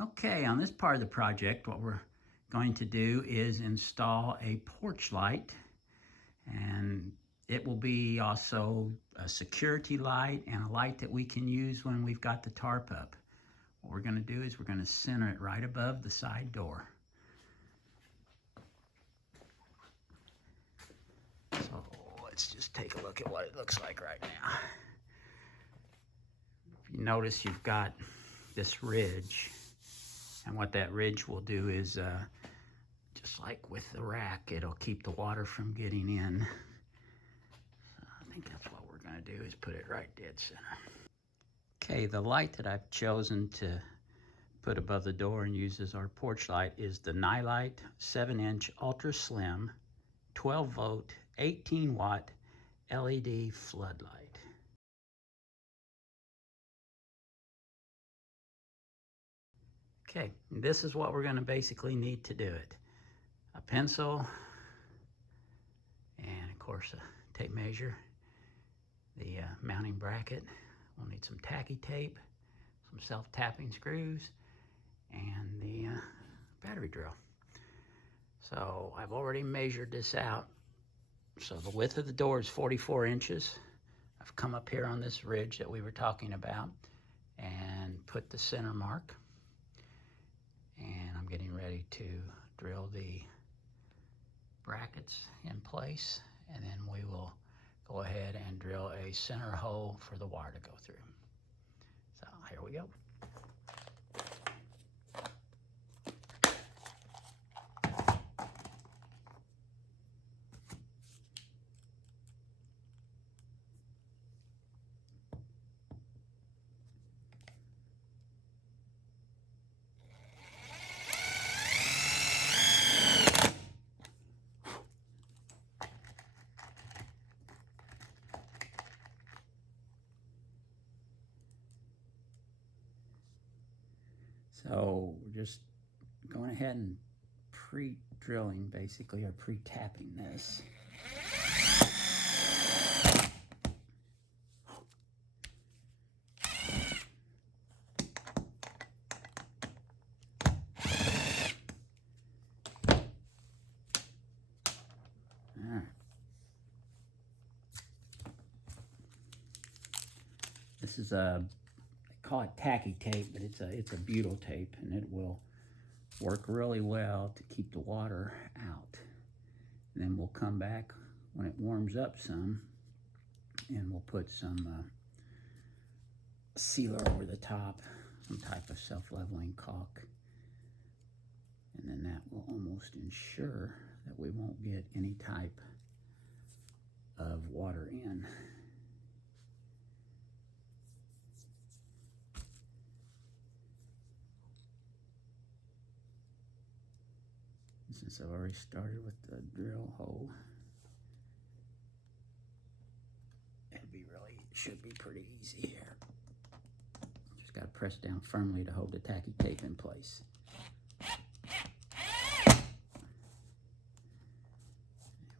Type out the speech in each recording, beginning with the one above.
Okay, on this part of the project, what we're going to do is install a porch light, and it will be also a security light and a light that we can use when we've got the tarp up. What we're going to do is we're going to center it right above the side door. So let's just take a look at what it looks like right now. If you notice, you've got this ridge, and what that ridge will do is just like with the rack, it'll keep the water from getting in. So I think that's what we're going to do, is put it right dead center. Okay, the light that I've chosen to put above the door and use as our porch light is the Nilight 7-inch ultra slim 12 volt 18 watt LED floodlight. Okay, this is what we're going to basically need to do it. A pencil, and of course a tape measure, the mounting bracket. We'll need some tacky tape, some self-tapping screws, and the battery drill. So I've already measured this out. So the width of the door is 44 inches. I've come up here on this ridge that we were talking about and put the center mark. And I'm getting ready to drill the brackets in place, and then we will go ahead and drill a center hole for the wire to go through. So here we go. So we're just going ahead and pre-drilling, basically, or pre-tapping this. All right. This is a, they call it tacky tape, but it's a butyl tape, and it will work really well to keep the water out. And then we'll come back when it warms up some, and we'll put some sealer over the top, some type of self-leveling caulk. And then that will almost ensure that we won't get any type of water in. Since I've already started with the drill hole, it should be pretty easy here. Just got to press down firmly to hold the tacky tape in place.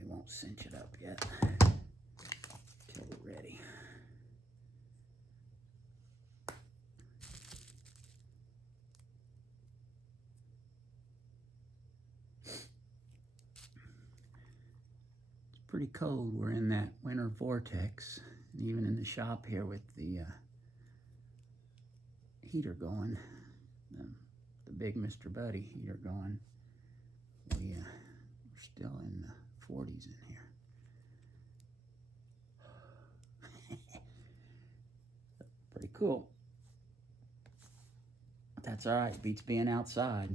We won't cinch it up yet until we're ready. Pretty cold. We're in that winter vortex, and even in the shop here with the heater going, the big Mr. Buddy heater going, we're still in the 40s in here. Pretty cool. But that's all right. Beats being outside.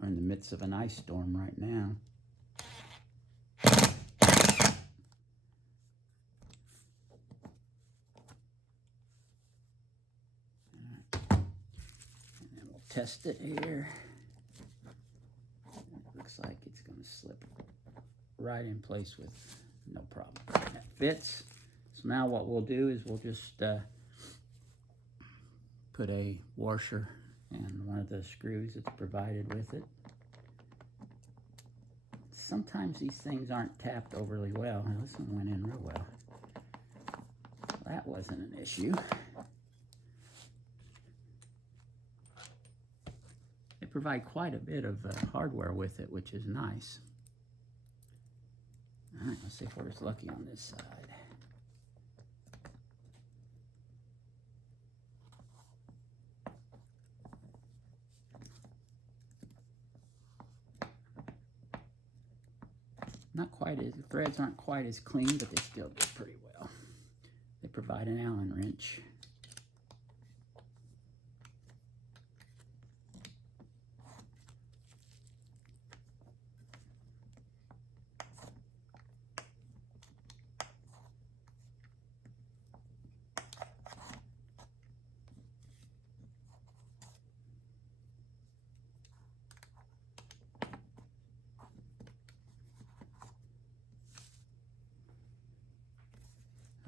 We're in the midst of an ice storm right now. Test it here. It looks like it's going to slip right in place with no problem. That fits. So now what we'll do is we'll just put a washer and one of the screws that's provided with it. Sometimes these things aren't tapped overly well. Now, this one went in real well. That wasn't an issue. provide quite a bit of hardware with it, which is nice. All right, let's see if we're as lucky on this side. Not quite as, the threads aren't quite as clean, but they still do pretty well. They provide an Allen wrench.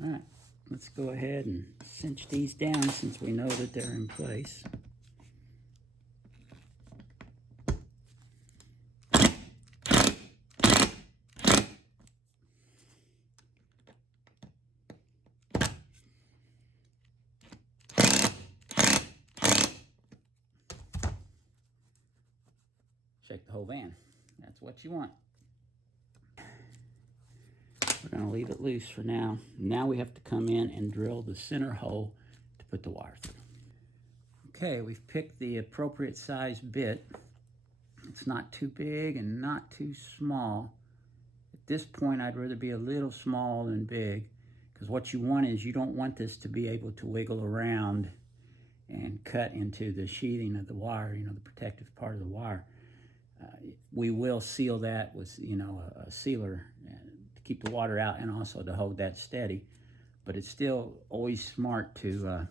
All right, let's go ahead and cinch these down since we know that they're in place. Shake the whole van. That's what you want. We're going to leave it loose for now. Now we have to come in and drill the center hole to put the wire through. Okay, we've picked the appropriate size bit. It's not too big and not too small. At this point, I'd rather be a little small than big, because what you want is you don't want this to be able to wiggle around and cut into the sheathing of the wire, you know, the protective part of the wire. We will seal that with, you know, a sealer to keep the water out and also to hold that steady. But it's still always smart to,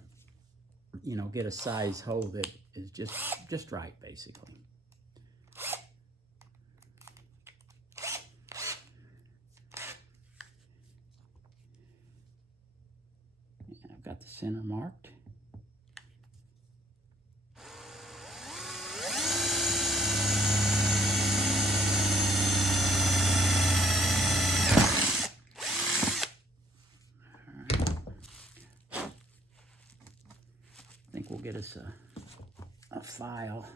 you know, get a size hole that is just right, basically. And I've got the center marked. I think we'll get us a file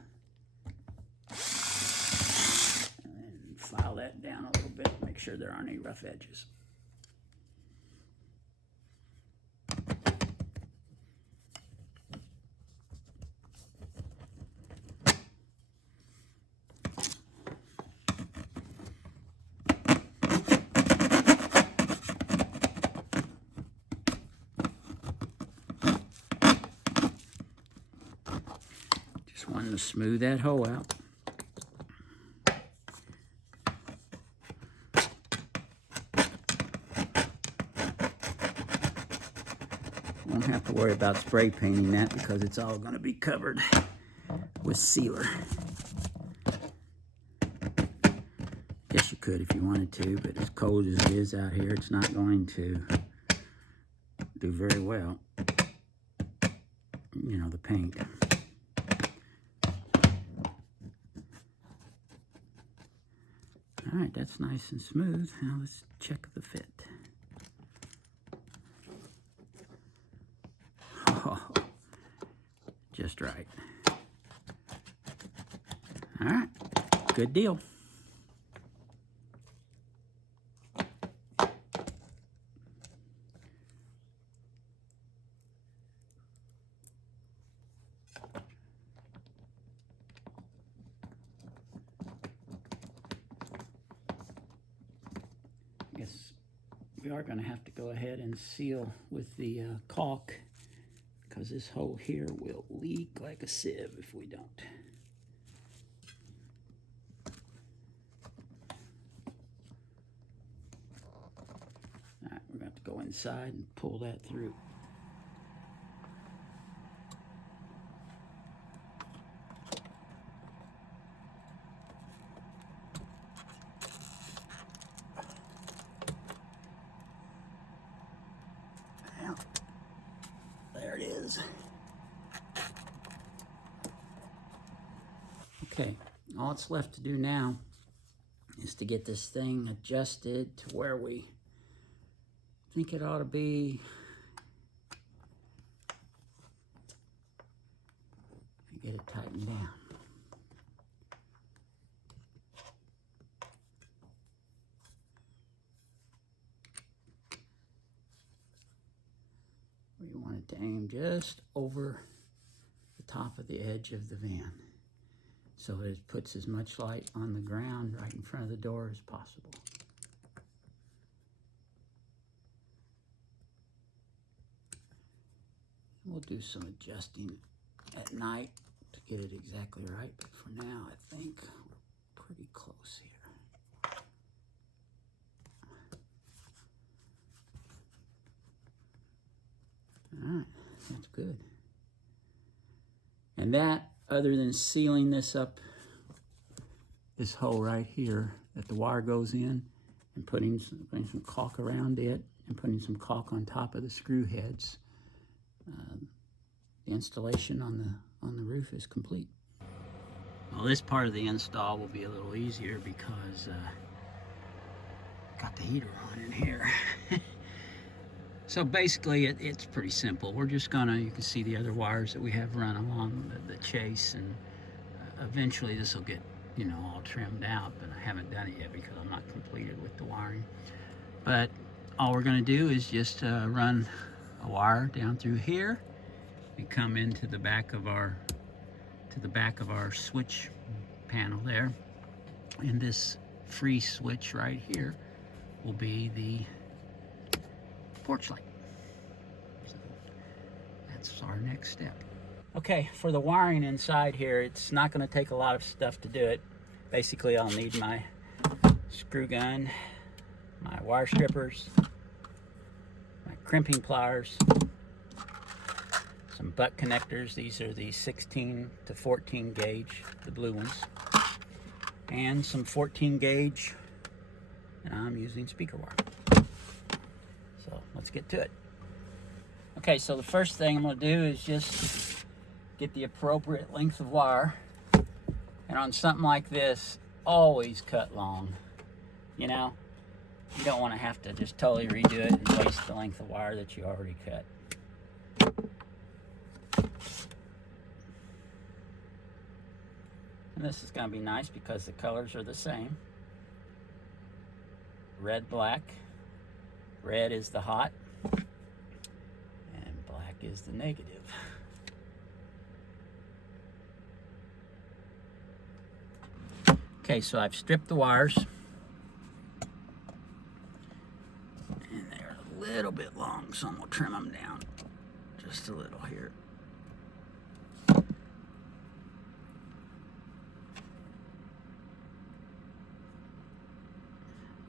and then file that down a little bit, make sure there aren't any rough edges. Wanting to smooth that hole out. Won't have to worry about spray painting that because it's all going to be covered with sealer. Guess you could if you wanted to, but as cold as it is out here, it's not going to do very well. You know, the paint. All right, that's nice and smooth. Now let's check the fit. Oh, just right. All right, good deal. Guess we are going to have to go ahead and seal with the caulk, because this hole here will leak like a sieve if we don't. All right, we're going to have to go inside and pull that through. There it is. Okay, all it's left to do now is to get this thing adjusted to where we think it ought to be. And get it tightened down. to aim just over the top of the edge of the van, so it puts as much light on the ground right in front of the door as possible. We'll do some adjusting at night to get it exactly right, but for now I think we're pretty close here. All right, that's good. And that, other than sealing this up, this hole right here that the wire goes in, and putting some caulk around it, and putting some caulk on top of the screw heads, the installation on the roof is complete. Well, this part of the install will be a little easier because got the heater on in here. So basically it's pretty simple. We're just gonna, you can see the other wires that we have run along the chase, and eventually this will get, you know, all trimmed out, but I haven't done it yet because I'm not completed with the wiring. But all we're gonna do is just run a wire down through here and come into the back of our switch panel there, and this free switch right here will be the porch light. So that's our next step. Okay, for the wiring inside here, it's not going to take a lot of stuff to do it. Basically, I'll need my screw gun, my wire strippers, my crimping pliers, some butt connectors. These are the 16 to 14 gauge, the blue ones, and some 14 gauge, and I'm using speaker wire. So let's get to it. Okay, so the first thing I'm going to do is just get the appropriate length of wire, and on something like this, always cut long. You know, you don't want to have to just totally redo it and waste the length of wire that you already cut. And this is going to be nice because the colors are the same. Red, black. Red is the hot, and black is the negative. Okay, so I've stripped the wires, and they're a little bit long, so I'm going to trim them down just a little here. I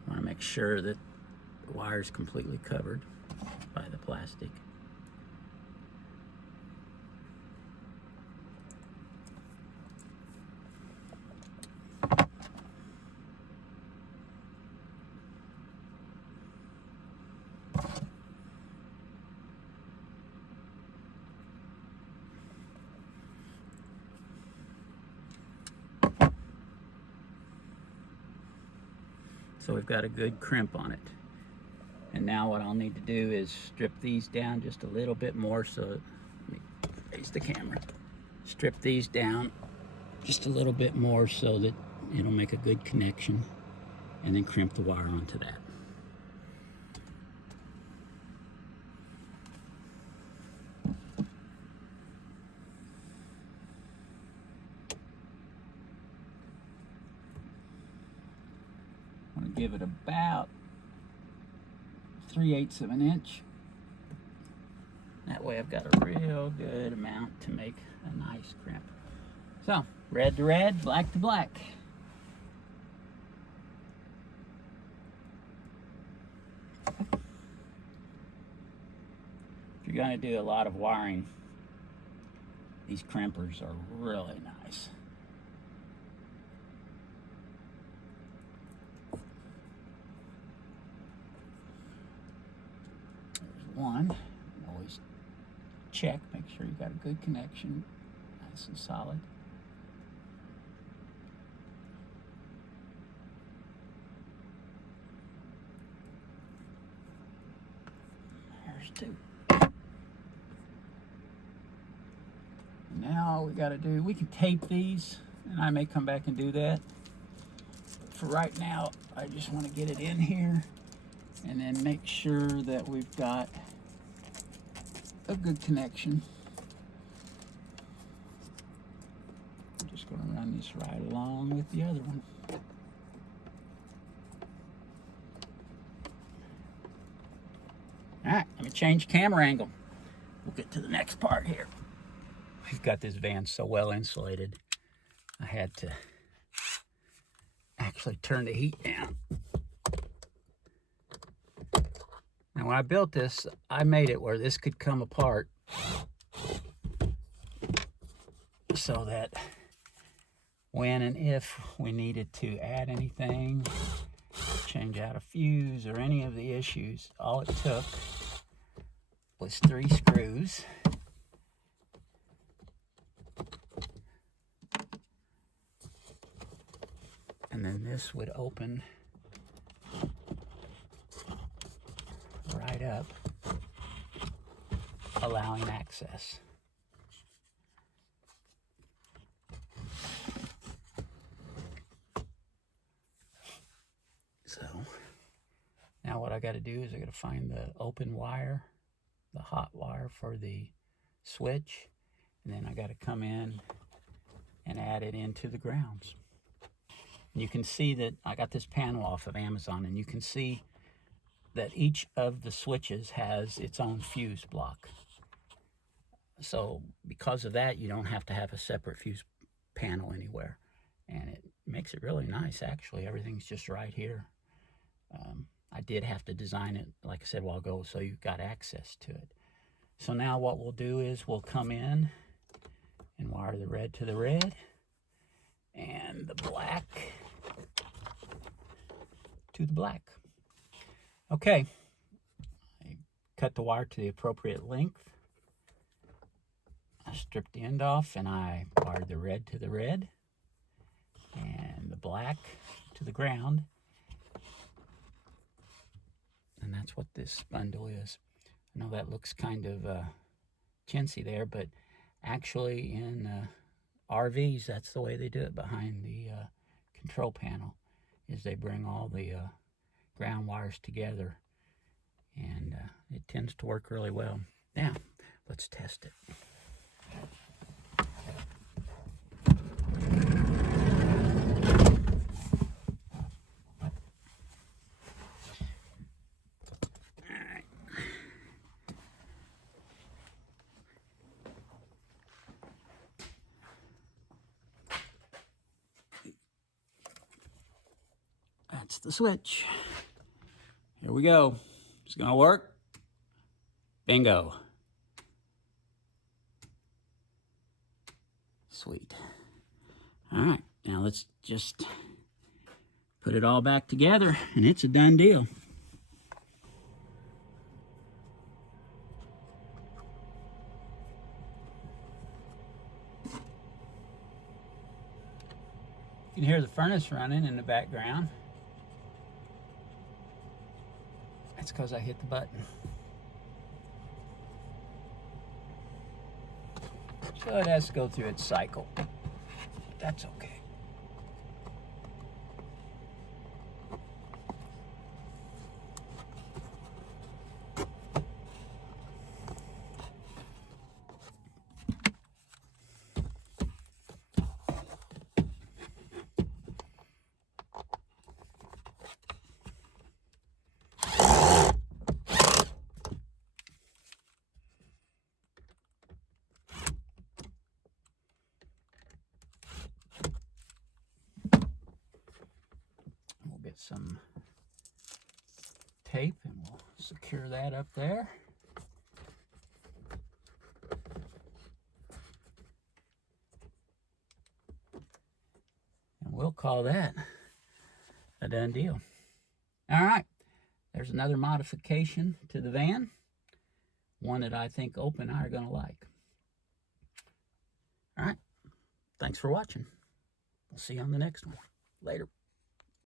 want to make sure that the wire is completely covered by the plastic. So we've got a good crimp on it. And now what I'll need to do is strip these down just a little bit more, so let me face the camera. Strip these down just a little bit more so that it'll make a good connection, and then crimp the wire onto that. I'm going to give it about 3/8 of an inch. That way I've got a real good amount to make a nice crimp. So, red to red, black to black. If you're going to do a lot of wiring, these crimpers are really nice. One, always check, make sure you got a good connection, nice and solid. There's two. Now all we got to do, we can tape these, and I may come back and do that. But for right now, I just want to get it in here, and then make sure that we've got a good connection. I'm just going to run this right along with the other one. All right, let me change camera angle. We'll get to the next part here. We've got this van so well insulated, I had to actually turn the heat down. Now when I built this, I made it where this could come apart so that when and if we needed to add anything, change out a fuse or any of the issues, all it took was 3 screws. And then this would open right up, allowing access. So now what I got to do is I got to find the open wire, the hot wire for the switch, and then I got to come in and add it into the grounds. And you can see that I got this panel off of Amazon, and you can see that each of the switches has its own fuse block. So because of that, you don't have to have a separate fuse panel anywhere. And it makes it really nice, actually. Everything's just right here. I did have to design it, like I said a while ago, so you've got access to it. So now what we'll do is we'll come in and wire the red to the red and the black to the black. Okay, I cut the wire to the appropriate length. I stripped the end off and I wired the red to the red and the black to the ground. And that's what this bundle is. I know that looks kind of chintzy there, but actually in RVs, that's the way they do it behind the control panel, is they bring all the ground wires together, and it tends to work really well. Now, let's test it. That's the switch. Here we go. It's gonna work. Bingo. Sweet. All right, now let's just put it all back together, and it's a done deal. You can hear the furnace running in the background. That's because I hit the button. So it has to go through its cycle. That's okay. Get some tape and we'll secure that up there. And we'll call that a done deal. All right, there's another modification to the van, one that I think Ope and I are gonna like. All right, thanks for watching. We'll see you on the next one. Later.